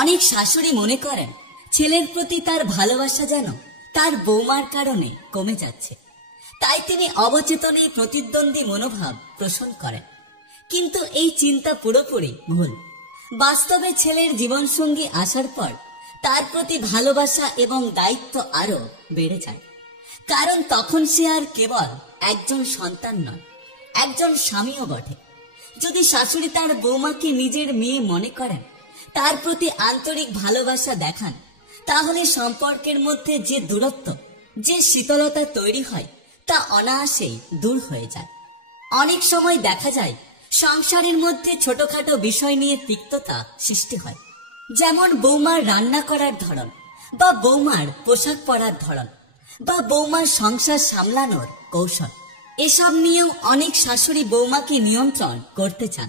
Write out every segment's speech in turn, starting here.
অনেক শাশুড়ি মনে করেন ছেলের প্রতি তার ভালোবাসা যেন তার বৌমার কারণে কমে যাচ্ছে, তাই তিনি অবচেতনে প্রতিদ্বন্দ্বী মনোভাব পোষণ করেন। কিন্তু এই চিন্তা পুরোপুরি ভুল। বাস্তবে ছেলের জীবনসঙ্গী আসার পর তার প্রতি ভালোবাসা এবং দায়িত্ব আরো বেড়ে যায়, কারণ তখন সে আর কেবল একজন সন্তান নয়, একজন স্বামীও বটে। যদি শাশুড়ি তার বৌমাকে নিজের মেয়ে মনে করেন, তার প্রতি আন্তরিক ভালোবাসা দেখান, তাহলে সম্পর্কের মধ্যে যে দূরত্ব, যে শীতলতা তৈরি হয় তা অনায়াসেই দূর হয়ে যায়। অনেক সময় দেখা যায় সংসারের মধ্যে ছোটখাটো বিষয় নিয়ে তিক্ততা সৃষ্টি হয়, যেমন বৌমার রান্না করার ধরন, বা বৌমার পোশাক পরার ধরন, বা বৌমার সংসার সামলানোর কৌশল। এসব নিয়েও অনেক শাশুড়ি বৌমাকে নিয়ন্ত্রণ করতে চান,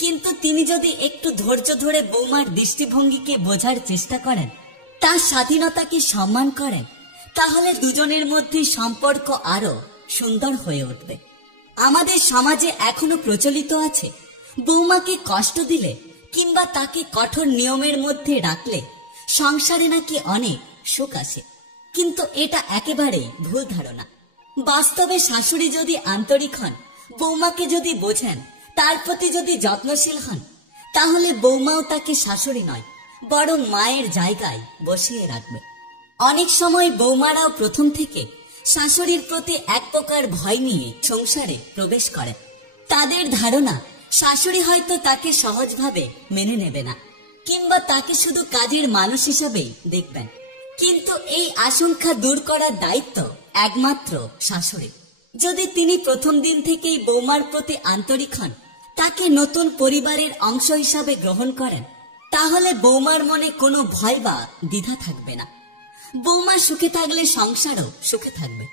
কিন্তু তিনি যদি একটু ধৈর্য ধরে বৌমার দৃষ্টিভঙ্গিকে বোঝার চেষ্টা করেন, তার স্বাধীনতাকে সম্মান করেন, তাহলে দুজনের মধ্যে সম্পর্ক আরো সুন্দর হয়ে উঠবে। আমাদের সমাজে এখনো প্রচলিত আছে বৌমাকে কষ্ট দিলে কিংবা তাকে কঠোর নিয়মের মধ্যে রাখলে সংসারে নাকি অনেক সুখ আসে, কিন্তু এটা একেবারেই ভুল ধারণা। বাস্তবে শাশুড়ি যদি আন্তরিক হন, বৌমাকে যদি বোঝেন, তার প্রতি যদি যত্নশীল হন, তাহলে বৌমাও তাকে শাশুড়ি নয় বরং মায়ের জায়গায় বসিয়ে রাখবে। অনেক সময় বৌমারাও প্রথম থেকে শাশুড়ির প্রতি এক প্রকার ভয় নিয়ে সংসারে প্রবেশ করে। তাদের ধারণা শাশুড়ি হয়তো তাকে সহজভাবে মেনে নেবে না, কিংবা তাকে শুধু কাজের মানুষ হিসাবেই দেখবেন। কিন্তু এই আশঙ্কা দূর করার দায়িত্ব একমাত্র শাশুড়ি। যদি তিনি প্রথম দিন থেকেই বৌমার প্রতি আন্তরিক হন, তাকে নতুন পরিবারের অংশ হিসাবে গ্রহণ করেন, তাহলে বৌমার মনে কোনো ভয় বা দ্বিধা থাকবে না। বৌমা সুখে থাকলে সংসারও সুখে থাকবে,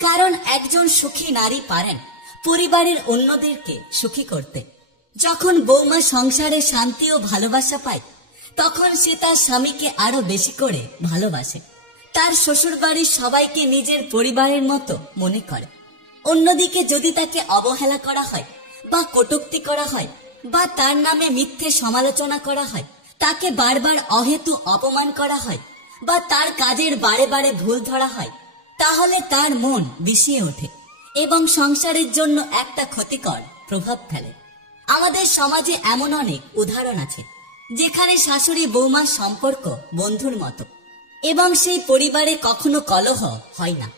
কারণ একজন সুখী নারী পারেন পরিবারের অন্যদেরকে সুখী করতে। যখন বৌমা সংসারে শান্তি ও ভালোবাসা পায়, তখন সে তার স্বামীকে আরো বেশি করে ভালোবাসে, তার শ্বশুর বাড়ির সবাইকে নিজের পরিবারের মতো মনে করে। অন্যদিকে যদি তাকে অবহেলা করা হয় বা কটূক্তি করা হয় বা তার নামে মিথ্যে সমালোচনা করা হয়, তাকে বারবার অহেতু অপমান করা হয় বা তার কাজের বারে বারে ভুল ধরা হয়, তাহলে তার মন বিষিয়ে ওঠে এবং সংসারের জন্য একটা ক্ষতিকর প্রভাব ফেলে। আমাদের সমাজে এমন অনেক উদাহরণ আছে যেখানে শাশুড়ি বৌমার সম্পর্ক বন্ধুর মতো এবং সেই পরিবারে কখনো কলহ হয় না।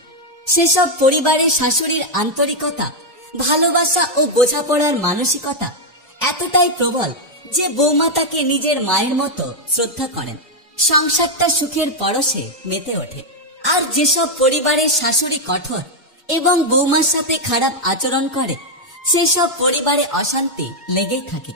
সেসব পরিবারে শাশুড়ির আন্তরিকতা, ভালোবাসা ও বোঝাপড়ার মানসিকতা এতটাই প্রবল যে বৌমা তাকে নিজের মায়ের মতো শ্রদ্ধা করেন। সংসারটা সুখের পরশে মেতে ওঠে। আর যেসব পরিবারে শাশুড়ি কঠোর এবং বৌমার সাথে খারাপ আচরণ করে, সেসব পরিবারে অশান্তি লেগেই থাকে।